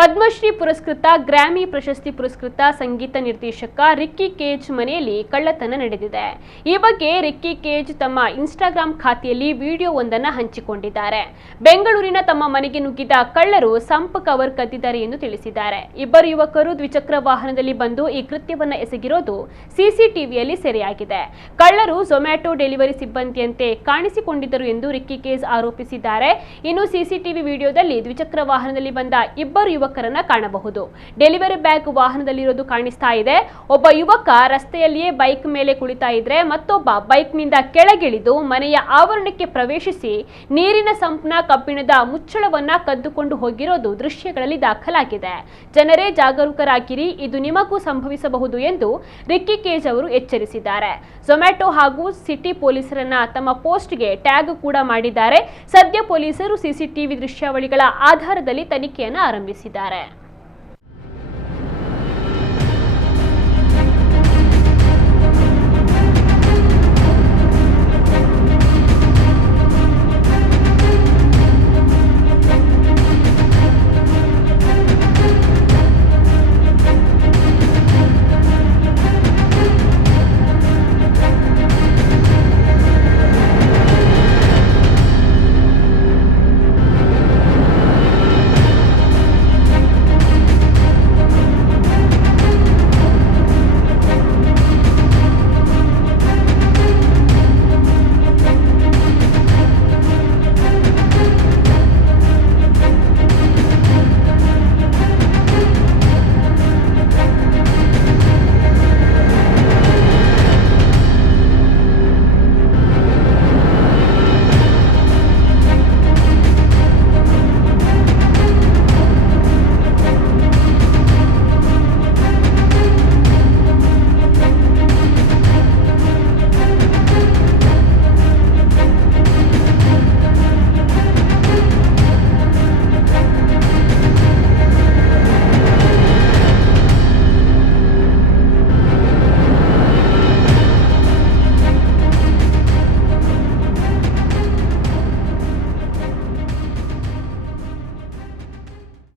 ಪದ್ಮಶ್ರೀ ಪುರಸ್ಕೃತ ಗ್ರಾಮಿ ಪ್ರಶಸ್ತಿ ಪುರಸ್ಕೃತ ಸಂಗೀತ ನಿರ್ದೇಶಕ ರಿಕ್ಕಿ ಕೇಜ್ ಮನೆಯಲ್ಲಿ ಕಳ್ಳತನ ನಡೆದಿದೆ. ಈ ಬಗ್ಗೆ ರಿಕ್ಕಿ ಕೇಜ್ ತಮ್ಮ ಇನ್ಸ್ಟಾಗ್ರಾಂ ಖಾತೆಯಲ್ಲಿ ವಿಡಿಯೋವೊಂದನ್ನು ಹಂಚಿಕೊಂಡಿದ್ದಾರೆ. ಬೆಂಗಳೂರಿನ ತಮ್ಮ ಮನೆಗೆ ನುಗ್ಗಿದ ಕಳ್ಳರು ಸಂಪ್ ಕವರ್ ಕದ್ದಿದ್ದಾರೆ ಎಂದು ತಿಳಿಸಿದ್ದಾರೆ. ಇಬ್ಬರು ಯುವಕರು ದ್ವಿಚಕ್ರ ವಾಹನದಲ್ಲಿ ಬಂದು ಈ ಕೃತ್ಯವನ್ನು ಎಸಗಿರೋದು ಸಿಸಿಟಿವಿಯಲ್ಲಿ ಸೆರೆಯಾಗಿದೆ. ಕಳ್ಳರು ಝೊಮ್ಯಾಟೊ ಡೆಲಿವರಿ ಸಿಬ್ಬಂದಿಯಂತೆ ಕಾಣಿಸಿಕೊಂಡಿದ್ದರು ಎಂದು ರಿಕ್ಕಿ ಕೇಜ್ ಆರೋಪಿಸಿದ್ದಾರೆ. ಇನ್ನು ಸಿಸಿಟಿವಿ ವಿಡಿಯೋದಲ್ಲಿ ದ್ವಿಚಕ್ರ ವಾಹನದಲ್ಲಿ ಬಂದ ಇಬ್ಬರು ಯುವಕರನ್ನ ಕಾಣಬಹುದು. ಡೆಲಿವರಿ ಬ್ಯಾಗ್ ವಾಹನದಲ್ಲಿರೋದು ಕಾಣಿಸ್ತಾ ಇದೆ. ಒಬ್ಬ ಯುವಕ ರಸ್ತೆಯಲ್ಲಿಯೇ ಬೈಕ್ ಮೇಲೆ ಕುಳಿತಾ ಇದ್ರೆ ಮತ್ತೊಬ್ಬ ಬೈಕ್ನಿಂದ ಕೆಳಗಿಳಿದು ಮನೆಯ ಆವರಣಕ್ಕೆ ಪ್ರವೇಶಿಸಿ ನೀರಿನ ಸಂಪ್ನ ಕಬ್ಬಿಣದ ಮುಚ್ಚಳವನ್ನ ಕದ್ದುಕೊಂಡು ಹೋಗಿರೋದು ದೃಶ್ಯಗಳಲ್ಲಿ ದಾಖಲಾಗಿದೆ. ಜನರೇ ಜಾಗರೂಕರಾಗಿರಿ, ಇದು ನಿಮಗೂ ಸಂಭವಿಸಬಹುದು ಎಂದು ರಿಕ್ಕಿ ಕೇಜ್ ಅವರು ಎಚ್ಚರಿಸಿದ್ದಾರೆ. ಝೊಮ್ಯಾಟೊ ಹಾಗೂ ಸಿಟಿ ಪೊಲೀಸರನ್ನ ತಮ್ಮ ಪೋಸ್ಟ್ಗೆ ಟ್ಯಾಗ್ ಕೂಡ ಮಾಡಿದ್ದಾರೆ. ಸದ್ಯ ಪೊಲೀಸರು ಸಿಸಿಟಿವಿ ದೃಶ್ಯಾವಳಿಗಳ ಆಧಾರದಲ್ಲಿ ತನಿಖೆಯನ್ನು ಆರಂಭಿಸಿದ್ದಾರೆ.